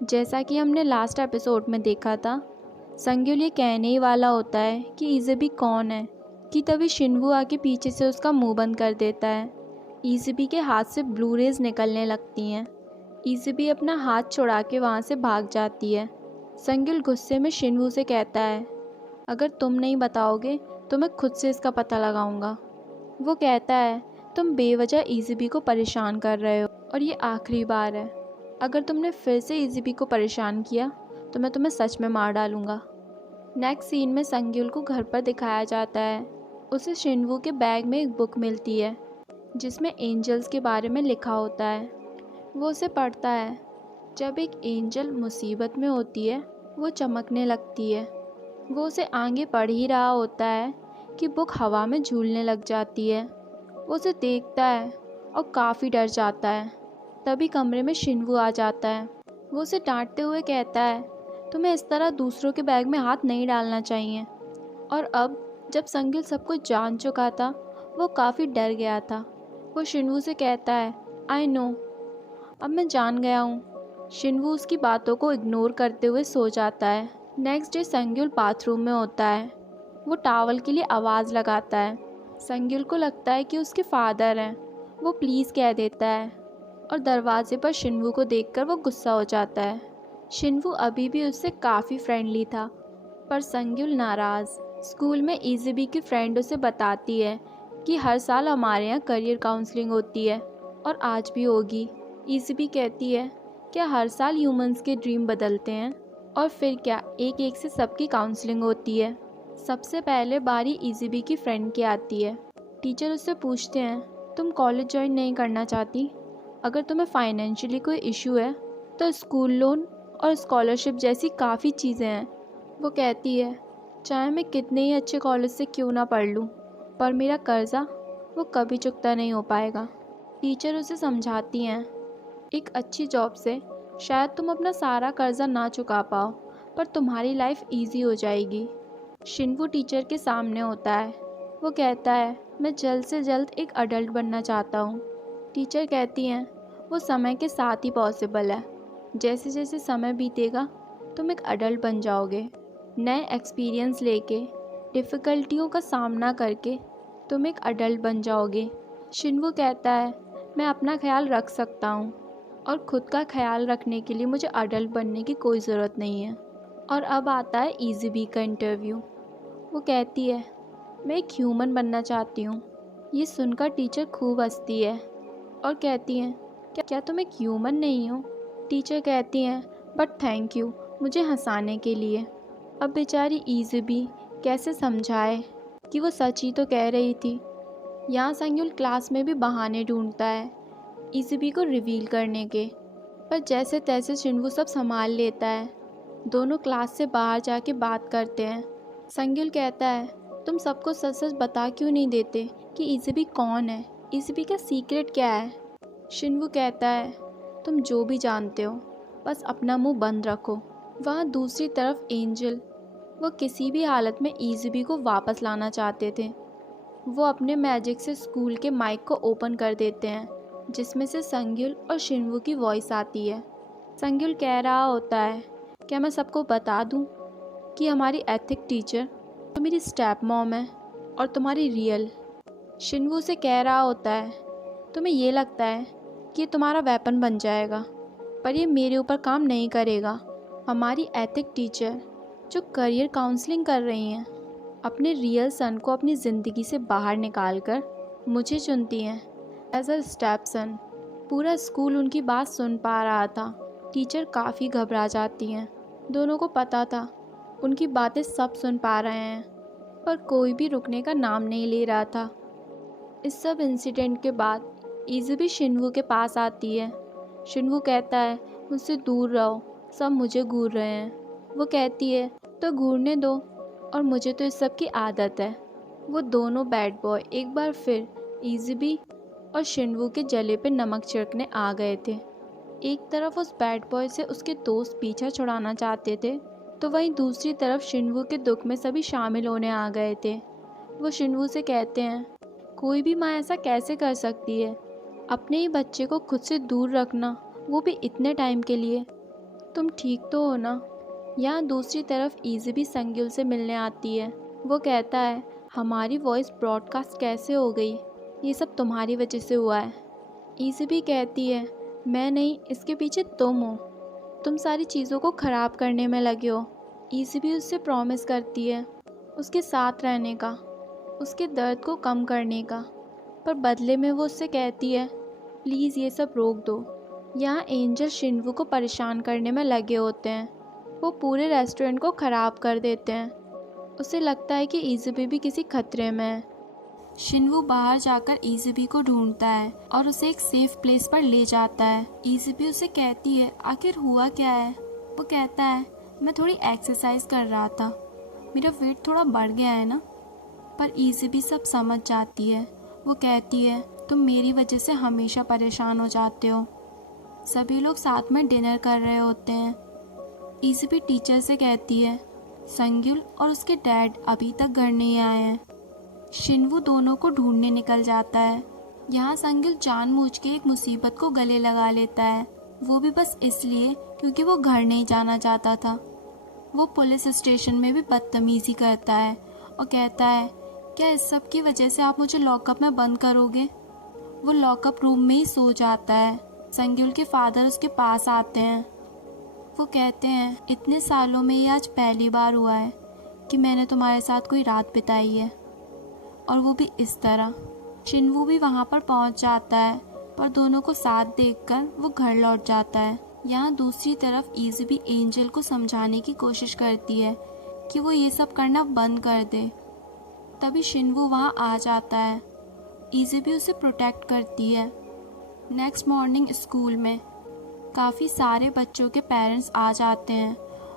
जैसा कि हमने लास्ट एपिसोड में देखा था, संग्युल ये कहने ही वाला होता है कि इज़ुबी कौन है कि तभी शिनवू आके पीछे से उसका मुंह बंद कर देता है। इज़ुबी के हाथ से ब्लू रेज निकलने लगती हैं। इज़ुबी अपना हाथ छुड़ा के वहाँ से भाग जाती है। संग्युल गुस्से में शिनवू से कहता है, अगर तुम नहीं बताओगे तो मैं खुद से इसका पता लगाऊंगा। वो कहता है, तुम बेवजह इज़ुबी को परेशान कर रहे हो और ये आखिरी बार है। अगर तुमने फिर से इज़ुबी को परेशान किया तो मैं तुम्हें सच में मार डालूंगा। नेक्स्ट सीन में संग्युल को घर पर दिखाया जाता है। उसे शिनवू के बैग में एक बुक मिलती है जिसमें एंजल्स के बारे में लिखा होता है। वो उसे पढ़ता है। जब एक एंजल मुसीबत में होती है वो चमकने लगती है। वो उसे आगे पढ़ ही रहा होता है कि बुक हवा में झूलने लग जाती है। वो उसे देखता है और काफ़ी डर जाता है। तभी कमरे में शिनवू आ जाता है। वो उसे डांटते हुए कहता है, तुम्हें इस तरह दूसरों के बैग में हाथ नहीं डालना चाहिए। और अब जब संगिल सब कुछ जान चुका था वो काफ़ी डर गया था। वो शिनवू से कहता है, आई नो, अब मैं जान गया हूँ। शिनवू उसकी बातों को इग्नोर करते हुए सो जाता है। नेक्स्ट डे संग्युल बाथरूम में होता है। वो टॉवल के लिए आवाज़ लगाता है। संग्युल को लगता है कि उसके फादर हैं। वो प्लीज़ कह देता है और दरवाजे पर शिनवू को देखकर वो गुस्सा हो जाता है। शिनवू अभी भी उससे काफ़ी फ्रेंडली था, पर संग्युल नाराज़। स्कूल में इज़ुबी की फ्रेंड उसे बताती है कि हर साल हमारे यहाँ करियर काउंसलिंग होती है और आज भी होगी। इज़ुबी कहती है, क्या हर साल ह्यूमंस के ड्रीम बदलते हैं? और फिर क्या एक एक से सबकी काउंसलिंग होती है? सबसे पहले बारी इज़ुबी की फ्रेंड की आती है। टीचर उससे पूछते हैं, तुम कॉलेज ज्वाइन नहीं करना चाहती? अगर तुम्हें फाइनेंशियली कोई इशू है तो स्कूल लोन और स्कॉलरशिप जैसी काफ़ी चीज़ें हैं। वो कहती है, चाहे मैं कितने ही अच्छे कॉलेज से क्यों ना पढ़ लूँ, पर मेरा कर्जा वो कभी चुकता नहीं हो पाएगा। टीचर उसे समझाती हैं, एक अच्छी जॉब से शायद तुम अपना सारा कर्जा ना चुका पाओ, पर तुम्हारी लाइफ इजी हो जाएगी। शिनवू टीचर के सामने होता है। वो कहता है, मैं जल्द से जल्द एक अडल्ट बनना चाहता हूँ। टीचर कहती हैं, वो समय के साथ ही पॉसिबल है। जैसे जैसे समय बीतेगा तुम एक अडल्ट बन जाओगे। नए एक्सपीरियंस लेके, डिफ़िकल्टियों का सामना करके तुम एक अडल्ट बन जाओगे। शिनवू कहता है, मैं अपना ख्याल रख सकता हूँ और ख़ुद का ख्याल रखने के लिए मुझे अडल्ट बनने की कोई ज़रूरत नहीं है। और अब आता है इज़ुबी का इंटरव्यू। वो कहती है, मैं एक ह्यूमन बनना चाहती हूँ। ये सुनकर टीचर खूब हंसती है और कहती हैं, क्या तुम एक ह्यूमन नहीं हो? टीचर कहती हैं, बट थैंक यू मुझे हंसाने के लिए। अब बेचारी इज़ुबी कैसे समझाए कि वो सच ही तो कह रही थी। यहाँ संग्युल क्लास में भी बहाने ढूंढता है इज़ुबी को रिवील करने के, पर जैसे तैसे शिनवू सब संभाल लेता है। दोनों क्लास से बाहर जाके बात करते हैं। संग्युल कहता है, तुम सबको सच सच बता क्यों नहीं देते कि इज़ुबी कौन है? इज़ुबी का सीक्रेट क्या है? शिनवू कहता है, तुम जो भी जानते हो बस अपना मुंह बंद रखो। वहाँ दूसरी तरफ एंजल, वो किसी भी हालत में इज़ुबी को वापस लाना चाहते थे। वो अपने मैजिक से स्कूल के माइक को ओपन कर देते हैं जिसमें से संग्युल और शिनवू की वॉइस आती है। संग्युल कह रहा होता है, क्या मैं सबको बता दूं कि हमारी एथिक टीचर तो मेरी स्टेप मॉम है और तुम्हारी रियल? शिनवू से कह रहा होता है, तुम्हें ये लगता है कि ये तुम्हारा वेपन बन जाएगा, पर ये मेरे ऊपर काम नहीं करेगा। हमारी एथिक टीचर जो करियर काउंसलिंग कर रही हैं, अपने रियल सन को अपनी ज़िंदगी से बाहर निकाल कर मुझे चुनती हैं एज अ स्टेप सन। पूरा स्कूल उनकी बात सुन पा रहा था। टीचर काफ़ी घबरा जाती हैं। दोनों को पता था उनकी बातें सब सुन पा रहे हैं, पर कोई भी रुकने का नाम नहीं ले रहा था। इस सब इंसिडेंट के बाद इज़ुबी शिनवू के पास आती है। शिनवू कहता है, मुझसे दूर रहो, सब मुझे घूर रहे हैं। वो कहती है, तो घूरने दो, और मुझे तो इस सब की आदत है। वो दोनों बैड बॉय एक बार फिर इज़ुबी और शिनवू के जले पे नमक छिड़कने आ गए थे। एक तरफ उस बैड बॉय से उसके दोस्त पीछा छुड़ाना चाहते थे, तो वहीं दूसरी तरफ शिनवू के दुख में सभी शामिल होने आ गए थे। वो शिनवू से कहते हैं, कोई भी माँ ऐसा कैसे कर सकती है? अपने ही बच्चे को खुद से दूर रखना, वो भी इतने टाइम के लिए। तुम ठीक तो हो ना? यहाँ दूसरी तरफ इज़बी संग्युल से मिलने आती है। वो कहता है, हमारी वॉइस ब्रॉडकास्ट कैसे हो गई? ये सब तुम्हारी वजह से हुआ है। इज़बी कहती है, मैं नहीं, इसके पीछे तुम हो। तुम सारी चीज़ों को ख़राब करने में लगे हो। इज़बी उससे प्रॉमिस करती है उसके साथ रहने का, उसके दर्द को कम करने का, पर बदले में वो उससे कहती है, प्लीज़ ये सब रोक दो। यहाँ एंजल शिनवू को परेशान करने में लगे होते हैं। वो पूरे रेस्टोरेंट को ख़राब कर देते हैं। उसे लगता है कि इज़बी भी किसी खतरे में है। शिनवू बाहर जाकर इज़बी को ढूंढता है और उसे एक सेफ प्लेस पर ले जाता है। इज़बी उसे कहती है, आखिर हुआ क्या है? वो कहता है, मैं थोड़ी एक्सरसाइज कर रहा था, मेरा वेट थोड़ा बढ़ गया है ना। पर इज़बी सब समझ जाती है। वो कहती है, तुम मेरी वजह से हमेशा परेशान हो जाते हो। सभी लोग साथ में डिनर कर रहे होते हैं। इज़बी टीचर से कहती है, संग्युल और उसके डैड अभी तक घर नहीं आए हैं। शिनवू दोनों को ढूंढने निकल जाता है। यहाँ संग्युल जानबूझ के एक मुसीबत को गले लगा लेता है, वो भी बस इसलिए क्योंकि वो घर नहीं जाना चाहता था। वो पुलिस स्टेशन में भी बदतमीजी करता है और कहता है, क्या इस सब की वजह से आप मुझे लॉकअप में बंद करोगे? वो लॉकअप रूम में ही सो जाता है। संग्युल के फादर उसके पास आते हैं। वो कहते हैं, इतने सालों में ये आज पहली बार हुआ है कि मैंने तुम्हारे साथ कोई रात बिताई है, और वो भी इस तरह। शिनवू भी वहाँ पर पहुँच जाता है, पर दोनों को साथ देखकर वो घर लौट जाता है। यहाँ दूसरी तरफ इज़बी एंजल को समझाने की कोशिश करती है कि वो ये सब करना बंद कर दे। तभी शिनवू वहाँ आ जाता है। इज़बी उसे प्रोटेक्ट करती है। नेक्स्ट मॉर्निंग स्कूल में काफ़ी सारे बच्चों के पेरेंट्स आ जाते हैं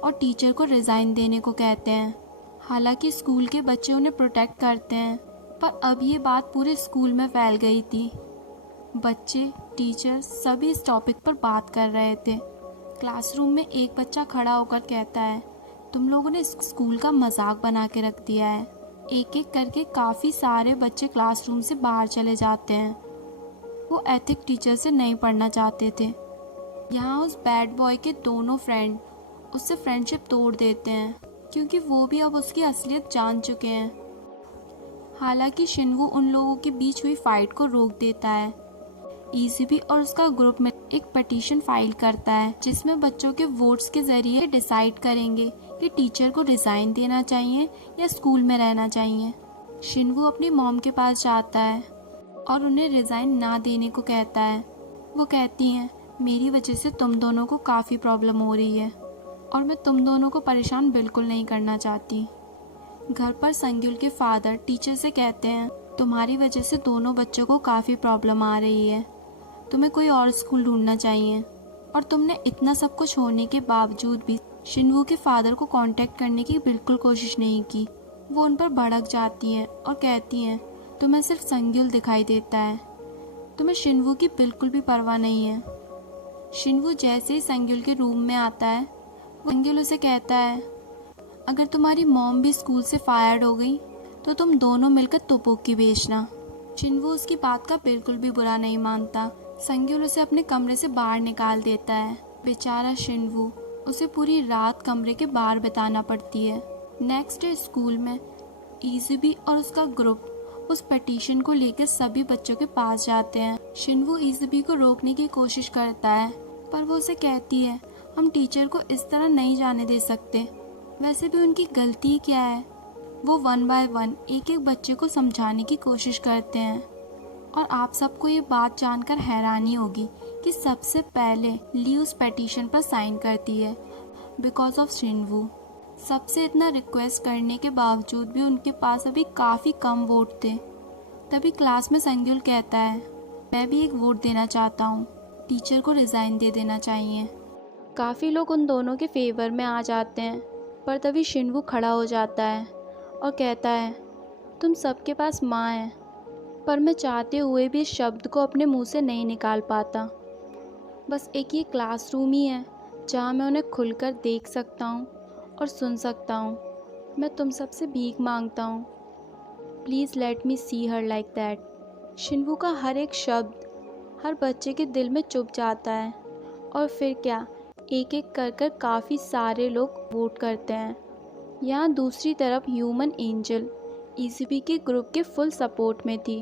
और टीचर को रिज़ाइन देने को कहते हैं। हालांकि स्कूल के बच्चे उन्हें प्रोटेक्ट करते हैं, पर अब ये बात पूरे स्कूल में फैल गई थी। बच्चे, टीचर सभी इस टॉपिक पर बात कर रहे थे। क्लासरूम में एक बच्चा खड़ा होकर कहता है, तुम लोगों ने स्कूल का मजाक बना के रख दिया है। एक एक करके काफ़ी सारे बच्चे क्लासरूम से बाहर चले जाते हैं। वो एथिक टीचर से नहीं पढ़ना चाहते थे। यहाँ उस बैड बॉय के दोनों फ्रेंड उससे फ्रेंडशिप तोड़ देते हैं, क्योंकि वो भी अब उसकी असलियत जान चुके हैं। हालांकि शिनवू उन लोगों के बीच हुई फाइट को रोक देता है। इज़बी और उसका ग्रुप में एक पिटीशन फाइल करता है, जिसमें बच्चों के वोट्स के जरिए डिसाइड करेंगे कि टीचर को रिजाइन देना चाहिए या स्कूल में रहना चाहिए। शिनवू अपनी मॉम के पास जाता है और उन्हें रिजाइन ना देने को कहता है। वो कहती हैं, मेरी वजह से तुम दोनों को काफ़ी प्रॉब्लम हो रही है और मैं तुम दोनों को परेशान बिल्कुल नहीं करना चाहती। घर पर संग्युल के फादर टीचर से कहते हैं, तुम्हारी वजह से दोनों बच्चों को काफ़ी प्रॉब्लम आ रही है, तुम्हें कोई और स्कूल ढूंढना चाहिए। और तुमने इतना सब कुछ होने के बावजूद भी शिनवू के फादर को कांटेक्ट करने की बिल्कुल कोशिश नहीं की। वो उन पर भड़क जाती हैं और कहती हैं, तुम्हें सिर्फ संग्युल दिखाई देता है, तुम्हें शिनवू की बिल्कुल भी परवाह नहीं है। शिनवू जैसे ही संग्युल के रूम में आता है, संग्युल उसे कहता है, अगर तुम्हारी मॉम भी स्कूल से फायर्ड हो गई तो तुम दोनों मिलकर तोपोकी बेचना। शिनवू उसकी बात का बिल्कुल भी बुरा नहीं मानता। संग्युल उसे अपने कमरे से बाहर निकाल देता है। बेचारा शिनवू, उसे पूरी रात कमरे के बाहर बिताना पड़ती है। नेक्स्ट डे स्कूल में इज़बी और उसका ग्रुप उस पिटीशन को लेकर सभी बच्चों के पास जाते हैं। शिनवू इज़बी को रोकने की कोशिश करता है, पर वो उसे कहती है, हम टीचर को इस तरह नहीं जाने दे सकते, वैसे भी उनकी गलती क्या है। वो 1 बाय 1 एक एक बच्चे को समझाने की कोशिश करते हैं। और आप सबको ये बात जानकर हैरानी होगी कि सबसे पहले ली उस पिटीशन पर साइन करती है, बिकॉज ऑफ शिनवू। सबसे इतना रिक्वेस्ट करने के बावजूद भी उनके पास अभी काफ़ी कम वोट थे। तभी क्लास में संग्युल कहता है, मैं भी एक वोट देना चाहता हूँ, टीचर को रिज़ाइन दे देना चाहिए। काफ़ी लोग उन दोनों के फेवर में आ जाते हैं, पर तभी शिनवू खड़ा हो जाता है और कहता है, तुम सबके पास माँ है, पर मैं चाहते हुए भी इस शब्द को अपने मुंह से नहीं निकाल पाता। बस एक ये क्लासरूम ही है जहाँ मैं उन्हें खुलकर देख सकता हूँ और सुन सकता हूँ। मैं तुम सबसे भीख मांगता हूँ, please let me see her like that. Shinwoo का हर एक शब्द हर बच्चे के दिल में चुभ जाता है। और फिर क्या, एक एक कर काफ़ी सारे लोग वोट करते हैं। यहाँ दूसरी तरफ ह्यूमन एंजल ईज़बी के ग्रुप के फुल सपोर्ट में थी।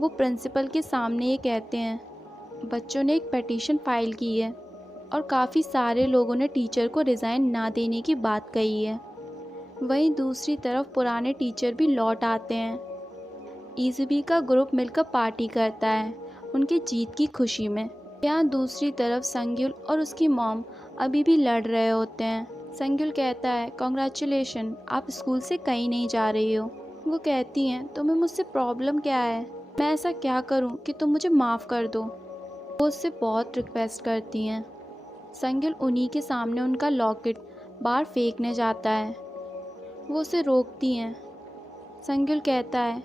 वो प्रिंसिपल के सामने ये कहते हैं, बच्चों ने एक पिटीशन फाइल की है और काफ़ी सारे लोगों ने टीचर को रिज़ाइन ना देने की बात कही है। वहीं दूसरी तरफ पुराने टीचर भी लौट आते हैं। ईज़बी का ग्रुप मिलकर पार्टी करता है उनकी जीत की खुशी में। यहाँ दूसरी तरफ संग्युल और उसकी मॉम अभी भी लड़ रहे होते हैं। संग्युल कहता है, कॉन्ग्रेचुलेशन, आप स्कूल से कहीं नहीं जा रही हो। वो कहती हैं, तुम्हें मुझसे प्रॉब्लम क्या है? मैं ऐसा क्या करूं कि तुम मुझे माफ़ कर दो? वो उससे बहुत रिक्वेस्ट करती हैं। संग्युल उन्हीं के सामने उनका लॉकेट बाहर फेंकने जाता है। वो उसे रोकती हैं। संग्युल कहता है,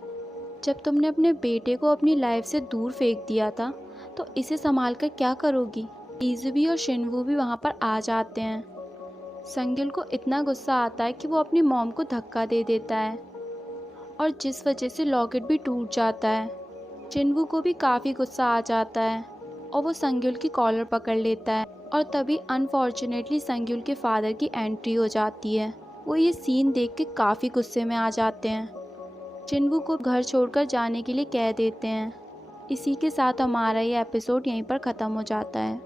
जब तुमने अपने बेटे को अपनी लाइफ से दूर फेंक दिया था तो इसे संभाल कर क्या करोगी? ईज़बी और शिनवू भी वहाँ पर आ जाते हैं। संग्युल को इतना गुस्सा आता है कि वो अपनी मॉम को धक्का दे देता है और जिस वजह से लॉकेट भी टूट जाता है। शिनवू को भी काफ़ी गुस्सा आ जाता है और वो संग्युल की कॉलर पकड़ लेता है और तभी अनफॉर्चुनेटली संग्युल के फादर की एंट्री हो जाती है। वो ये सीन देख के काफ़ी गुस्से में आ जाते हैं। शिनवू को घर छोड़कर जाने के लिए कह देते हैं। इसी के साथ हमारा ये एपिसोड यहीं पर ख़त्म हो जाता है।